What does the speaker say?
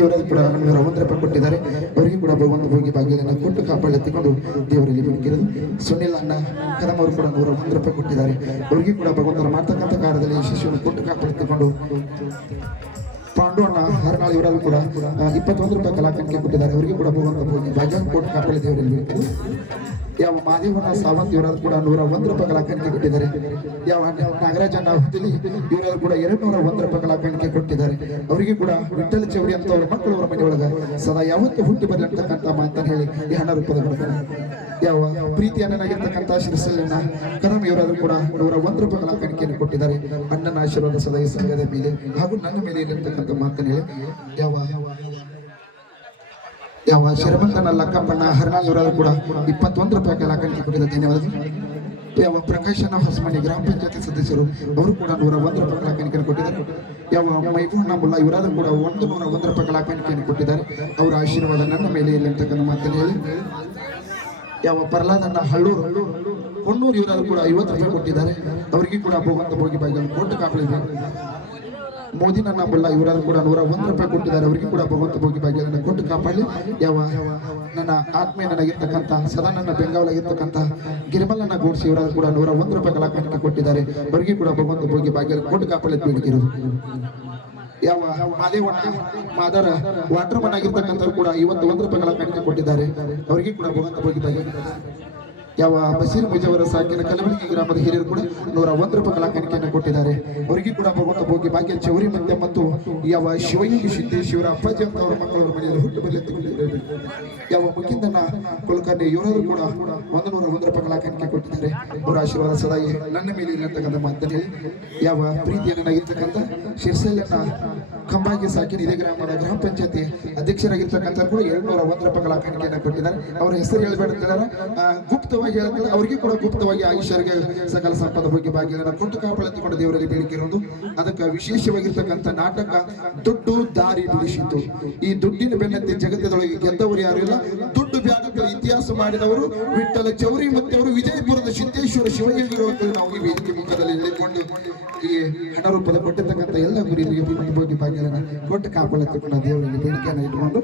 ಇವರದ್ದು ಕೂಡ 100 ರೂಪಾಯಿ ಕೊಟ್ಟಿದ್ದಾರೆ. ಅವರಿಗೆ ಕೂಡ ಭಗವಂತ ಹೋಗಿ ಭಾಗ್ಯವನ್ನು ಕೊಟ್ಟು ಕಾಪಾಳೆತ್ತಿಕೊಂಡು ದೇವರಲ್ಲಿ ಬೇಡಿಕಿರೋದು. ಸುನಿಲ್ ಅಣ್ಣ ಕದಮ್ ಅವರು ಕೂಡ 101 ರೂಪಾಯಿ ಕೊಟ್ಟಿದ್ದಾರೆ. ಅವರಿಗೆ ಕೂಡ ಭಗವಂತನ ಮಾಡ್ತಕ್ಕಂಥ ಕಾರ್ಯದಲ್ಲಿ ಯಶಸ್ವಿಯನ್ನು ಕೊಟ್ಟು ಕಾಪಾಳೆತ್ತಿಕೊಂಡು ಪಾಂಡು ಅಣ್ಣ ಹರನಾಳ್ ಇವರಲ್ಲೂ ಕೂಡ 21 ರೂಪಾಯಿ ಕಲಾಕಂಠಕ್ಕೆ ಕೊಟ್ಟಿದ್ದಾರೆ. ಅವರಿಗೆ ಕೂಡ ಭಗವಂತ ಹೋಗಿ ಭಾಗ್ಯವನ್ನು ಕೊಟ್ಟು ಕಾಪಾಳೆ ದೇವರಲ್ಲಿ ಬೇಡಿಕಿರೋದು. ಯಾವ ಮಾದೇವನ ಸಾವಂತ್ ಇವರದ್ದು ಕೂಡ 101 ರೂಪಾಯಿ ಕಲಾಕಂಠಕ್ಕೆ ಕೊಟ್ಟಿದ್ದಾರೆ. ಯಾವ ನಾಗರಾಜಣ್ಣ ಹುದ್ದಲಿ ಇವರದ್ದು ಕೂಡ 201 ರೂಪಾಯಿ ಕಲಾಕಂಠಕ್ಕೆ ಕೊಟ್ಟಿದ್ದಾರೆ. ಅವರಿಗೆ ಕೂಡ ವಿಠಲ್ ಚೌರಿ ಅಂತ ಅವರ ಮಕ್ಕಳು ಅವರ ಮನೆಯೊಳಗ ಸದಾ ಯಾವತ್ತೂ ಹುಟ್ಟಿ ಬರ್ಲಿ ಅಂತಕ್ಕಂಥ ಮಾತನ್ನು ಹೇಳಿ ಈ 10 ರೂಪಾಯಿ ಕೊಡ್ತಾರೆ. ಯಾವ ಪ್ರೀತಿ ಅಣ್ಣನಾಗಿರ್ತಕ್ಕಂಥ ಶ್ರೀಸಲ್ಲಿನ ಕದಮ್ ಇವರಾದ್ರೂ ಕೂಡ 101 ರೂಪಾಯಿ ಕಲಾಕಂಠಿಕೆಯನ್ನು ಕೊಟ್ಟಿದ್ದಾರೆ. ಅಣ್ಣನ ಆಶೀರ್ವಾದ ಸದಾ ಈ ಸಂಘದ ಮೇಲೆ ಹಾಗೂ ನನ್ನ ಮೇಲೆ ಇರತಕ್ಕಂಥ ಮಾತನ್ನು ಹೇಳಿ ಯಾವ ಶರಮಂತನ ಲಕ್ಕಪ್ಪಣ್ಣ ಹರನಾಳ್ ಇವರಾದ್ರೂ ಕೂಡ 21 ರೂಪಾಯಿ ಕಲಾಕಂಠಿಕೆ ಕೊಟ್ಟಿದ್ದಾರೆ. ಧನ್ಯವಾದಗಳು. ಯಾವ ಪ್ರಕಾಶನ ಹೊಸಮನಿ ಗ್ರಾಮ ಪಂಚಾಯತಿ ಸದಸ್ಯರು ಅವರು ಕೂಡ 101 ರೂಪಾಯಿ ಕಲಾಕಂಠಿಕೆಯನ್ನು ಕೊಟ್ಟಿದ್ದಾರೆ. ಯಾವ ಮೈಬೂರ್ನ ಮುಲ್ಲಾ ಇವರಾದ್ರೂ ಕೂಡ 101 ರೂಪಾಯಿ ಕಲಾಕಂಠಿಕೆಯನ್ನು ಕೊಟ್ಟಿದ್ದಾರೆ. ಅವರ ಆಶೀರ್ವಾದ ನನ್ನ ಮೇಲೆ ಇಲ್ಲ ಅಂತಕ್ಕಂಥ ಮಾತನ್ನು ಹೇಳಿ ಯಾವ ಪ್ರಹ್ಲಾದಣ್ಣ ಹಳ್ಳೂರು ಹೊನ್ನೂರು ಇವರಾದ್ರೂ ಕೂಡ 50 ರೂಪಾಯಿ ಕೊಟ್ಟಿದ್ದಾರೆ. ಅವರಿಗೆ ಕೂಡ ಭಗವಂತ ಭೋಗಿ ಭಾಗ್ಯ ಕೊಟ್ಟು ಕಾಪಾಡಿದೆ. ಮೋದಿ ನನ್ನ ಬುಲ್ಲ ಇವರಾದ್ರೂ ಕೂಡ 101 ರೂಪಾಯಿ ಕೊಟ್ಟಿದ್ದಾರೆ. ಅವರಿಗೆ ಕೂಡ ಭಗವಂತ ಭೋಗಿ ಭಾಗ್ಯವನ್ನು ಕೊಟ್ಟು ಕಾಪಾಡಲಿ. ಯಾವ ನನ್ನ ಆತ್ಮೀಯ ನನಗಿರ್ತಕ್ಕಂಥ ಸದಾ ನನ್ನ ಬೆಂಗಾವಲಾಗಿರ್ತಕ್ಕಂಥ ಗಿರಿಮಲ್ಲನ್ನ ಗೂಡಿಸಿ ಇವರಾದ್ರೂ ಕೂಡ 101 ರೂಪಾಯಿ ಕಲಾಕಂಠಿಕೆ ಕೊಟ್ಟಿದ್ದಾರೆ. ಅವರಿಗೆ ಕೂಡ ಭಗವಂತ ಭೋಗಿ ಭಾಗ್ಯ ಕೊಟ್ಟು ಕಾಪಾಡಲಿ ಬೇಡಿಕಿರೋದು. ಯಾವ ಮಾದೇವಣ್ಣ ಮಾದರ ವಾಟರ್ ಮನ್ ಆಗಿರ್ತಕ್ಕಂಥವ್ರು ಕೂಡ 51 ರೂಪಾಯಿ ಕಲಾಕಂಠಿಕೆ ಕೊಟ್ಟಿದ್ದಾರೆ. ಅವರಿಗೆ ಕೂಡ ಭಗವಂತ ಭೋಗಿ ಭಾಗ್ಯ. ಯಾವ ಬಸೀರ್ ಮುಜವರ ಸಾಕಿನ ಕಲಬುರಗಿ ಗ್ರಾಮದ ಹಿರಿಯರು ಕೂಡ 101 ರೂಪಾಯಿ ಕಲಾಕಂಠಿಕೆಯನ್ನು ಕೊಟ್ಟಿದ್ದಾರೆ. ಅವರಿಗೆ ಕೂಡ ಭಗವಂತ ಭೋಗಿ ಭಾಗ್ಯ ಚೌರಿ ಮಂತೆ ಮತ್ತು ಯಾವ ಶಿವಯೋಗಿ ಸಿದ್ದೇಶ್ವರ ಅಪ್ಪಾಜಿ ಅಂತ ಅವರ ಮಕ್ಕಳವರ ಮನೆಯಲ್ಲಿ ಹುಟ್ಟು ಬರಲಿ ಎತ್ತಿಕೊಂಡಿದ್ದಾರೆ. ಯಾವ ಮುಖಿಂದನ ಕುಲಕರ್ಣಿ ಇವರಾದ್ರೂ ಕೂಡ 101 ರೂಪಾಯಿ ಕಲಾಕಂಠಿಕೆ ಕೊಟ್ಟಿದ್ದಾರೆ. ಅವರ ಆಶೀರ್ವಾದ ಸದಾ ನನ್ನ ಮೇಲೆ ಇರತಕ್ಕಂಥ ಮಾತನ್ನು ಹೇಳಿ ಯಾವ ಪ್ರೀತಿಯನ್ನಾಗಿರ್ತಕ್ಕಂಥ ಶಿರ್ಸೆಲ್ಲನ್ನ ಕಂಬಾಗಿ ಸಾಕಿನ ಇದೇ ಗ್ರಾಮದ ಗ್ರಾಮ ಪಂಚಾಯತಿ ಅಧ್ಯಕ್ಷರಾಗಿರ್ತಕ್ಕಂಥ ಕೂಡ 201 ರೂಪಾಯಿ ಕಲಾಕಂಠಿಕೆಯನ್ನು ಕೊಟ್ಟಿದ್ದಾರೆ. ಅವರ ಹೆಸರು ಹೇಳ್ಬೇಡ್ತಿದ್ದಾರೆ, ಗುಪ್ತವಾಗಿ ಹೇಳ್ತಾರೆ. ಅವರಿಗೆ ಕೂಡ ಗುಪ್ತವಾಗಿ ಆಯುಷ್ಯರಿಗೆ ಸಕಲ ಸಂಪದ ಬಗ್ಗೆ ಭಾಗ್ಯಗಳನ್ನು ಕೊಟ್ಟು ಕಾಪಾಡಿಕೊಂಡು ದೇವರಲ್ಲಿ ಬೇಡಿಕೆಯಿರುವುದು. ಅದಕ್ಕೆ ವಿಶೇಷವಾಗಿರ್ತಕ್ಕಂಥ ನಾಟಕ ದುಡ್ಡು ದಾರಿ ಬಿಡಿಸಿತು. ಈ ದುಡ್ಡಿನ ಬೆನ್ನತ್ತಿ ಜಗತ್ತದೊಳಗೆ ಗೆದ್ದವರು ಯಾರು ಇಲ್ಲ. ದುಡ್ಡು ಬ್ಯಾಗಗಳ ಇತಿಹಾಸ ಮಾಡಿದವರು ವಿಠಲ ಚೌರಿ ಮತ್ತೆ ಅವರು ವಿಜಯಪುರದ ಸಿದ್ದೇಶ್ವರ ಶಿವಯೋಗಿಗಳು ನಾವು ಈ ವೇದಿಕೆ ಮುಖದಲ್ಲಿ ಹೇಳಿಕೊಂಡು ಈ ಹಣ ರೂಪದ ಕೊಟ್ಟಿರ್ತಕ್ಕಂಥ ಎಲ್ಲ ಗುರಿಗಳಿಗೆ ಬಗ್ಗೆ ಭಾಗ್ಯಗಳನ್ನು ಕೊಟ್ಟು ಕಾಪಾಡಿಕೊಂಡು ದೇವರಲ್ಲಿ ಬೇಡಿಕೆಯನ್ನು ಇಟ್ಟುಕೊಂಡು